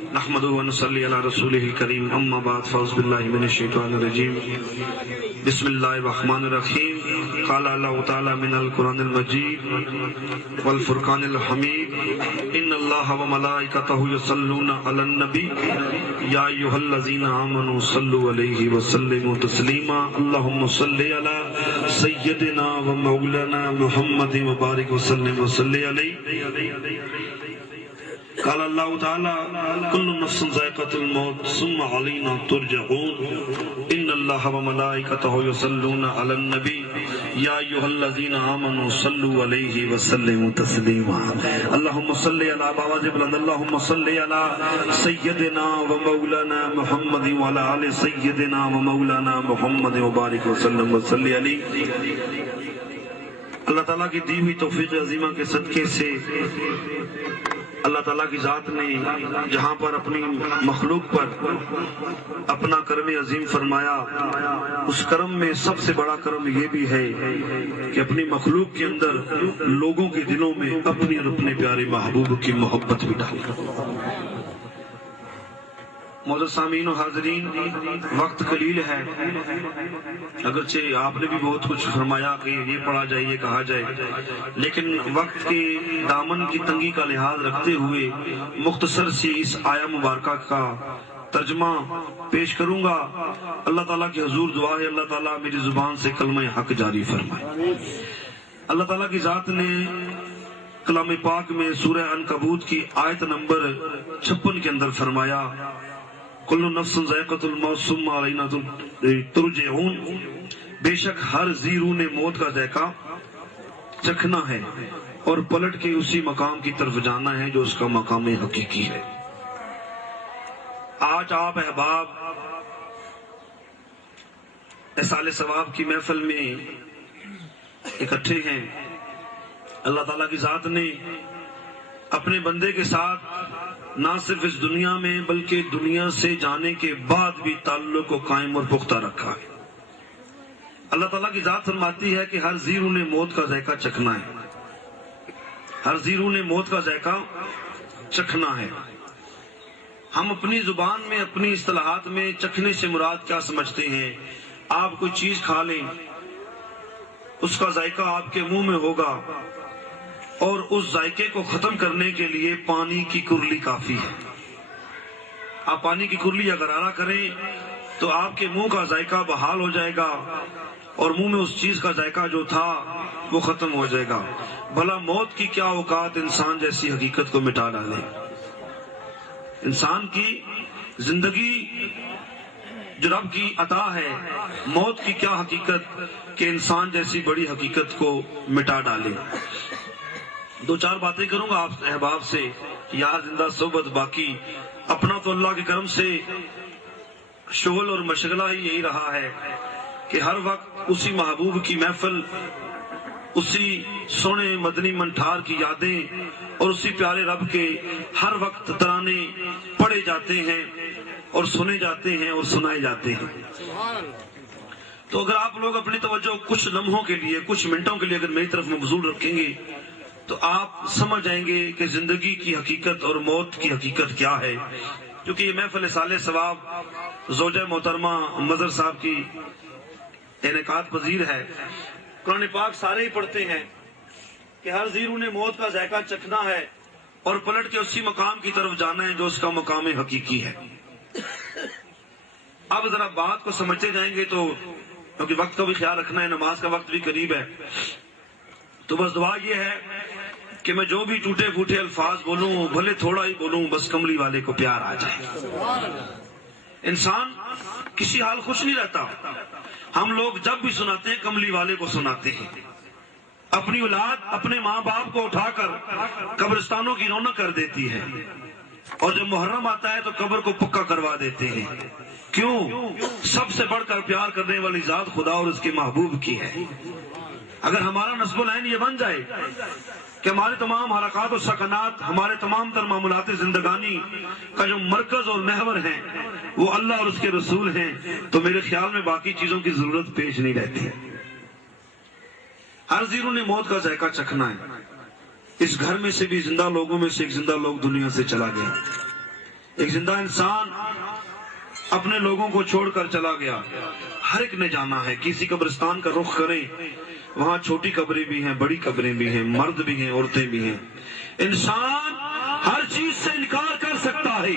نحمده ونصلي على رسوله الكريم اما بعد فاعوذ بالله من الشيطان الرجيم بسم الله الرحمن الرحيم قال الله تعالى من القرآن المجيد والفرقان الحميد ان الله وملائكته يصلون على النبي يا ايها الذين آمنوا صلوا عليه وسلموا تسليما اللهم صل على سيدنا ومولانا محمد وبارك وسلم وصل عليه قال اللہ تعالی کل نفس ذائقۃ الموت ثم علینا ترجعون ان اللہ وملائکتہ یصلون علی النبی یا ایھا الذین آمنوا صلوا علیہ وسلموا تسلیما اللہم صلی علی بواز بلند اللہم صلی علی سیدنا ومولانا محمد وعلی آل سیدنا ومولانا محمد وبارک وسلم وصلی علیہ۔ اللہ تعالیٰ کی دی ہوئی توفیق عظیمہ کے صدقے سے اللہ تعالیٰ کی ذات نے جہاں پر اپنی مخلوق پر اپنا کرم عظیم فرمایا، اس کرم میں سب سے بڑا کرم یہ بھی ہے کہ اپنی مخلوق کے اندر لوگوں کے دلوں میں اپنی اور اپنے پیارے محبوب کی محبت بھی ڈالی۔ معزز سامعین و حاضرین، وقت قلیل ہے، اگرچہ آپ نے بھی بہت کچھ فرمایا کہ یہ پڑھا جائے یہ کہا جائے، لیکن وقت کے دامن کی تنگی کا لحاظ رکھتے ہوئے مختصر سی اس آیہ مبارکہ کا ترجمہ پیش کروں گا۔ اللہ تعالیٰ کی حضور دعا ہے اللہ تعالیٰ میری زبان سے کلمہ حق جاری فرمائے۔ اللہ تعالیٰ کی ذات نے کلام پاک میں سورہ عنکبوت کی آیت نمبر 56 کے اندر فرمایا کل نفس ذائقۃ الموت ثم علینا ترجعون، بے شک ہر ذی روح نے موت کا ذائقہ چکھنا ہے اور پلٹ کے اسی مقام کی طرف جانا ہے جو اس کا مقام حقیقی ہے۔ آج آپ احباب احصال ثواب کی محفل میں اکٹھے ہیں۔ اللہ تعالیٰ کی ذات نے اپنے بندے کے ساتھ نہ صرف اس دنیا میں بلکہ دنیا سے جانے کے بعد بھی تعلق کو قائم اور پختہ رکھا ہے۔ اللہ تعالیٰ کی ذات فرماتی ہے کہ ہر ذی روح نے موت کا ذائقہ چکھنا ہے، ہر ذی روح نے موت کا ذائقہ چکھنا ہے۔ ہم اپنی زبان میں اپنی اصطلاحات میں چکھنے سے مراد کیا سمجھتے ہیں؟ آپ کوئی چیز کھا لیں، اس کا ذائقہ آپ کے منہ میں ہوگا اور اس ذائقے کو ختم کرنے کے لیے پانی کی کرلی کافی ہے۔ آپ پانی کی کرلی اگر غرارہ کریں تو آپ کے منہ کا ذائقہ بحال ہو جائے گا اور منہ میں اس چیز کا ذائقہ جو تھا وہ ختم ہو جائے گا۔ بھلا موت کی کیا اوقات انسان جیسی حقیقت کو مٹا ڈالے؟ انسان کی زندگی جو رب کی عطا ہے، موت کی کیا حقیقت کہ انسان جیسی بڑی حقیقت کو مٹا ڈالے۔ دو چار باتیں کروں گا آپ احباب سے، یار زندہ صحبت باقی۔ اپنا تو اللہ کے کرم سے شغل اور مشغلہ ہی یہی رہا ہے کہ ہر وقت اسی محبوب کی محفل، اسی سونے مدنی منٹھار کی یادیں اور اسی پیارے رب کے ہر وقت ترانے پڑھے جاتے ہیں اور سنے جاتے ہیں اور سنائے جاتے ہیں۔ تو اگر آپ لوگ اپنی توجہ کچھ لمحوں کے لیے، کچھ منٹوں کے لیے اگر میری طرف مبذول رکھیں گے تو آپ سمجھ جائیں گے کہ زندگی کی حقیقت اور موت کی حقیقت کیا ہے۔ کیونکہ یہ محفل احصال ثواب زوجہ محترمہ مظہر صاحب کی انعقاد پذیر ہے۔ قرآن پاک سارے ہی پڑھتے ہیں کہ ہر ذی روح نے موت کا ذائقہ چکھنا ہے اور پلٹ کے اسی مقام کی طرف جانا ہے جو اس کا مقام حقیقی ہے۔ اب ذرا بات کو سمجھتے جائیں گے تو، کیونکہ وقت کا بھی خیال رکھنا ہے، نماز کا وقت بھی قریب ہے، تو بس دعا یہ ہے کہ میں جو بھی ٹوٹے پھوٹے الفاظ بولوں، بھلے تھوڑا ہی بولوں، بس کملی والے کو پیار آ جائے۔ انسان کسی حال خوش نہیں رہتا۔ ہم لوگ جب بھی سناتے ہیں کملی والے کو سناتے ہیں۔ اپنی اولاد اپنے ماں باپ کو اٹھا کر قبرستانوں کی رونق کر دیتی ہے اور جب محرم آتا ہے تو قبر کو پکا کروا دیتے ہیں۔ کیوں؟ سب سے بڑھ کر پیار کرنے والی ذات خدا اور اس کے محبوب کی ہے۔ اگر ہمارا نصب العین یہ بن جائے کہ ہمارے تمام حرکات و سکنات، ہمارے تمام تر معاملات زندگانی کا جو مرکز اور محور ہیں وہ اللہ اور اس کے رسول ہیں، تو میرے خیال میں باقی چیزوں کی ضرورت پیش نہیں رہتی۔ ہر ذی روح نے موت کا ذائقہ چکھنا ہے۔ اس گھر میں سے بھی زندہ لوگوں میں سے ایک زندہ لوگ دنیا سے چلا گیا، ایک زندہ انسان اپنے لوگوں کو چھوڑ کر چلا گیا. ہر ایک نے جانا ہے. کسی قبرستان کا رخ کریں, وہاں چھوٹی قبریں بھی ہیں, بڑی قبریں بھی ہیں, مرد بھی ہیں, عورتیں بھی ہیں. انسان ہر چیز سے انکار کر سکتا ہے.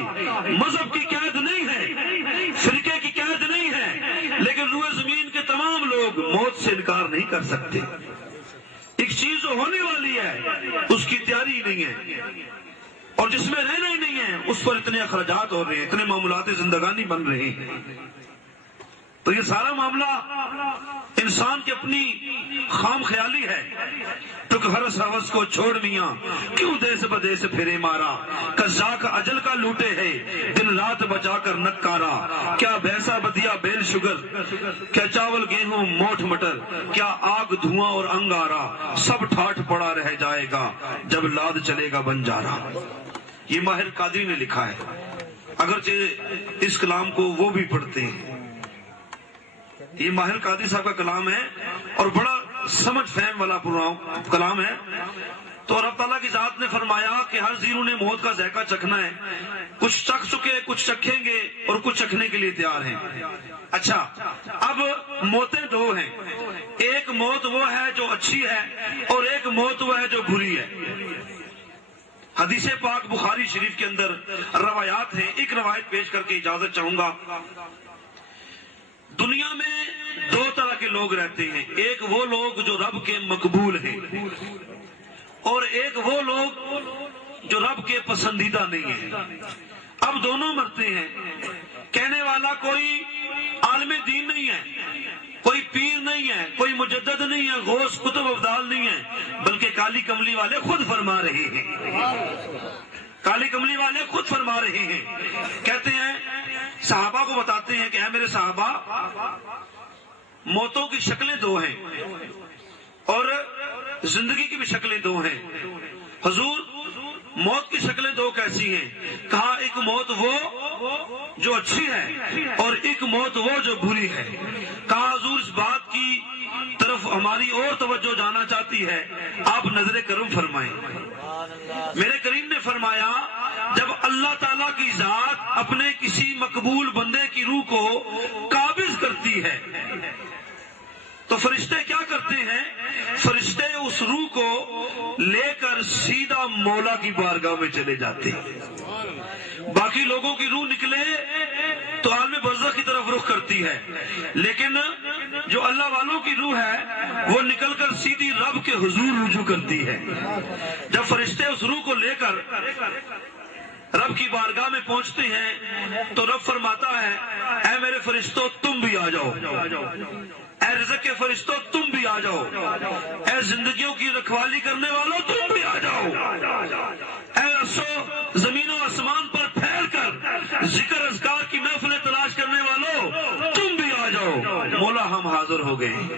مذہب کی قید نہیں ہے, فرقے کی قید نہیں ہے, لیکن روئے زمین کے تمام لوگ موت سے انکار نہیں کر سکتے. ایک چیز جو ہونے والی ہے اس کی تیاری ہی نہیں ہے, اور جس میں رہنا ہی نہیں ہے اس پر اتنے اخراجات ہو رہے ہیں, اتنے معاملات زندگانی بن رہے ہیں. تو یہ سارا معاملہ انسان کی اپنی خام خیالی ہے. ٹک ہرس ہوس کو چھوڑ میاں, کیوں دیس بدیس پھرے مارا, قزاق اجل کا لوٹے ہے, دن رات بچا کر نکارا. کیا بھیسا بدیا بیل شگر, کیا چاول گیہوں موٹھ مٹر, کیا آگ دھواں اور انگارا, سب ٹھاٹ پڑا رہ جائے گا جب لاد چلے گا بنجارا. یہ ماہر قادری نے لکھا ہے, اگرچہ اس کلام کو وہ بھی پڑھتے ہیں. یہ ماہر قادری صاحب کا کلام ہے اور بڑا سمجھ فہم والا کلام ہے. تو رب تعالیٰ کی ذات نے فرمایا کہ ہر زیرو نے موت کا ذائقہ چکھنا ہے. کچھ چکھ چکے, کچھ چکھیں گے, اور کچھ چکھنے کے لیے تیار ہیں. اچھا, اب موتیں دو ہیں. ایک موت وہ ہے جو اچھی ہے, اور ایک موت وہ ہے جو بری ہے. حدیث پاک بخاری شریف کے اندر روایات ہیں. ایک روایت پیش کر کے اجازت چاہوں گا. دنیا میں دو طرح کے لوگ رہتے ہیں. ایک وہ لوگ جو رب کے مقبول ہیں, اور ایک وہ لوگ جو رب کے پسندیدہ نہیں ہیں. اب دونوں مرتے ہیں. کہنے والا کوئی عالم دین نہیں ہے, کوئی پیر نہیں ہے, کوئی مجدد نہیں ہے, غوث قطب ابدال نہیں ہے, بلکہ کالی کملی والے خود فرما رہے ہیں. کالی کملی والے خود فرما رہے ہیں. کہتے ہیں, صحابہ کو بتاتے ہیں کہ اے میرے صحابہ, موتوں کی شکلیں دو ہیں اور زندگی کی بھی شکلیں دو ہیں. حضور, موت کی شکلیں دو کیسی ہیں؟ کہا, ایک موت وہ جو اچھی ہے اور ایک موت وہ جو بری ہے. کہا, حضور اس بات کی طرف ہماری اور توجہ جانا چاہتی ہے, آپ نظر کرم فرمائیں. میرے کریم نے فرمایا, جب اللہ تعالیٰ کی ذات اپنے کسی مقبول بندے کی روح کو قابض کرتی ہے تو فرشتے کیا کرتے ہیں؟ فرشتے اس روح کو لے کر سیدھا مولا کی بارگاہ میں چلے جاتے ہیں. باقی لوگوں کی روح نکلے تو عالم برزخ کی طرف رخ کرتی ہے, لیکن جو اللہ والوں کی روح ہے وہ نکل کر سیدھی رب کے حضور رجوع کرتی ہے. جب فرشتے اس روح کو لے کر رب کی بارگاہ میں پہنچتے ہیں تو رب فرماتا ہے, اے میرے فرشتوں تم بھی آ جاؤ, اے رزق کے فرشتوں تم بھی آ جاؤ, اے زندگیوں کی رکھوالی کرنے والوں تم بھی آ جاؤ, اے رسو زمین و آسمان پر پھیل کر ذکر اذکار کی محفلیں تلاش کرنے والوں تم بھی آ جاؤ. مولا ہم حاضر ہو گئے.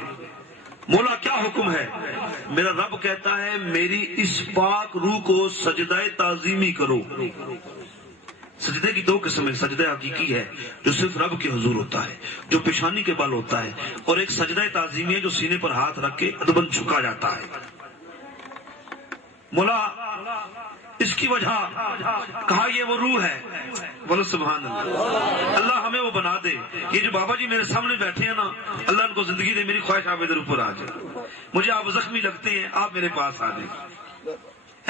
مولا کیا حکم ہے؟ میرا رب کہتا ہے, میری اس پاک روح کو سجدہ تعظیمی کرو. سجدے کی دو قسم ہے. سجدہ حقیقی ہے جو صرف رب کے حضور ہوتا ہے, جو پیشانی کے بل ہوتا ہے, اور ایک سجدہ تعظیمی ہے جو سینے پر ہاتھ رکھ کے ادبن جھکا جاتا ہے. مولا اس کی وجہ کہا یہ وہ روح ہے. بولو سبحان اللہ. اللہ ہمیں وہ بنا دے. یہ جو بابا جی میرے سامنے بیٹھے ہیں نا, اللہ ان کو زندگی دے. میری خواہش آپ ادھر اوپر آ جائے. مجھے آپ زخمی لگتے ہیں, آپ میرے پاس آ جائیں.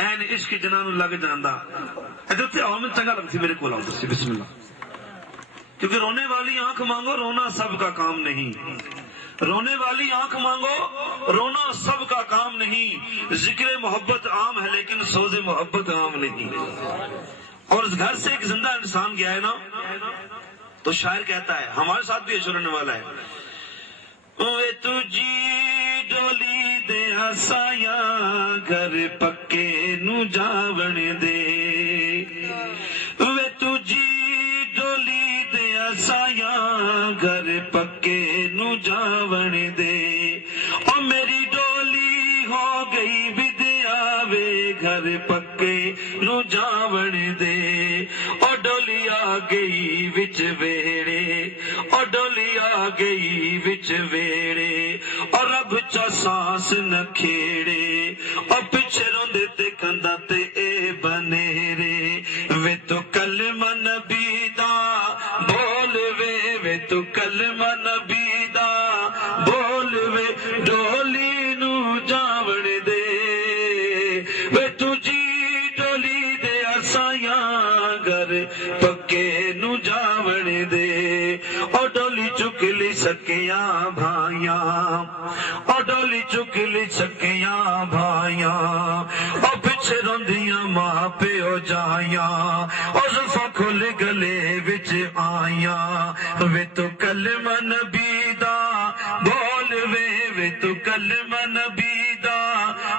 این عشق جنان لگ جاندہ ادھر سے آؤ, میں چنگا لگتی میرے کو. بسم اللہ. کیونکہ رونے والی آنکھ مانگو, رونا سب کا کام نہیں. رونے والی آنکھ مانگو, رونا سب کا کام نہیں. ذکر محبت عام ہے لیکن سوز محبت عام نہیں. اور اس گھر سے ایک زندہ انسان گیا ہے نا, تو شاعر کہتا ہے, ہمارے ساتھ بھی ایسا رہنے والا ہے, اوے تجھی ڈولی دے ہسایاں گھر پکے نو جاون دے. اوے تجھی ڈولی دے ہسایاں گھر پکے نو جاون دے. او میری ڈولی ہو گئی بدیا وے گھر پکے نو جاون دے. او ڈولی آ گئی وچ ویڑے, او ڈولی آ گئی وچ ویڑے, اور رب چا سانس نہ کھیڑے. اور پیچھے روندے تے کندھا تے اے بنیرے, وے تو کلمہ نبی دا بول وے تو کلمہ نبی دا بول وے ڈولی نو جاون دے وے تجھی ڈولی دے اسایاں گھر پکے نو جاون دے او ڈولی چک لی سکیاں بھائیاں او ڈولی چک لی سکیاں بھائیاں او پچھے روندیاں ماں پیو جائیاں او زلفاں کھل گلے وچ آئیاں وے تو کلمہ نبی دا بول وے تو کلمہ نبی دا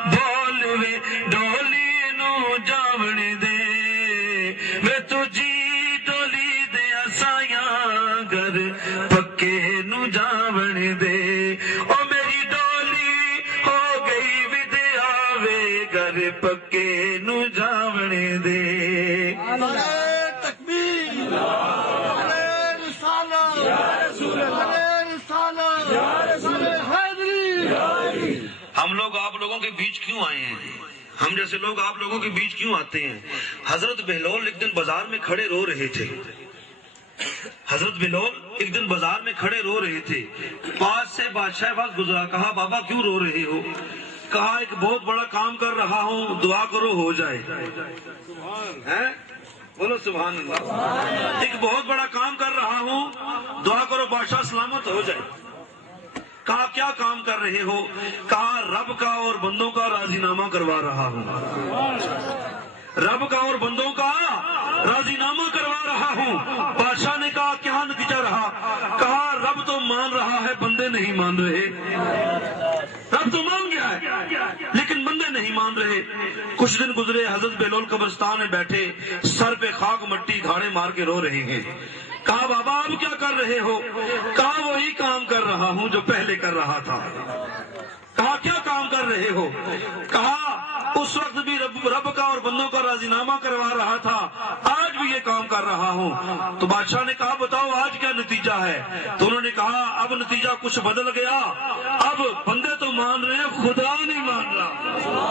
بول وے ڈولی نو جاون دے وے تجھی ڈولی دے اسایاں گھر پکے نو جاون دے او میری ڈولی ہو گئی ودیا وے گھر پکے نو جاون دے تکبیر علیہ رسالہ یا رسول اللہ علیہ رسالہ یا رسول حیدری ہم لوگ آپ لوگوں کے بیچ کیوں آئے ہیں ہم جیسے لوگ آپ لوگوں کے بیچ کیوں آتے ہیں حضرت بہلول ایک دن بازار میں کھڑے رو رہے تھے حضرت بہلول ایک دن بازار میں کھڑے رو رہے تھے پاس سے بادشاہ پاس گزرا کہا بابا کیوں رو رہے ہو کہا ایک بہت بڑا کام کر رہا ہوں دعا کرو ہو جائے بولو سبحان اللہ ایک بہت بڑا کام کر رہا ہوں دعا کرو بادشاہ سلامت ہو جائے کہا کیا کام کر رہے ہو کہا رب کا اور بندوں کا راضی نامہ کروا رہا ہوں رب کا اور بندوں کا راضی نامہ کروا رہا ہوں بادشاہ نے کہا کیا نتیجہ رہا کہا رب تو مان رہا ہے بندے نہیں مان رہے رب تو مان گیا ہے لیکن بندے نہیں مان رہے کچھ دن گزرے حضرت بہلول قبرستان میں بیٹھے سر پہ خاک مٹی گھاڑے مار کے رو رہے ہیں کہا بابا آپ کیا کر رہے ہو کہا وہی کام کر رہا ہوں جو پہلے کر رہا تھا کہا کیا کام کر رہے ہو کہا اس وقت بھی رب کا اور بندوں کا راضی نامہ کروا رہا تھا آج بھی یہ کام کر رہا ہوں تو بادشاہ نے کہا بتاؤ آج کیا نتیجہ ہے تو انہوں نے کہا اب نتیجہ کچھ بدل گیا اب بندے تو مان رہے ہیں خدا نہیں مان رہا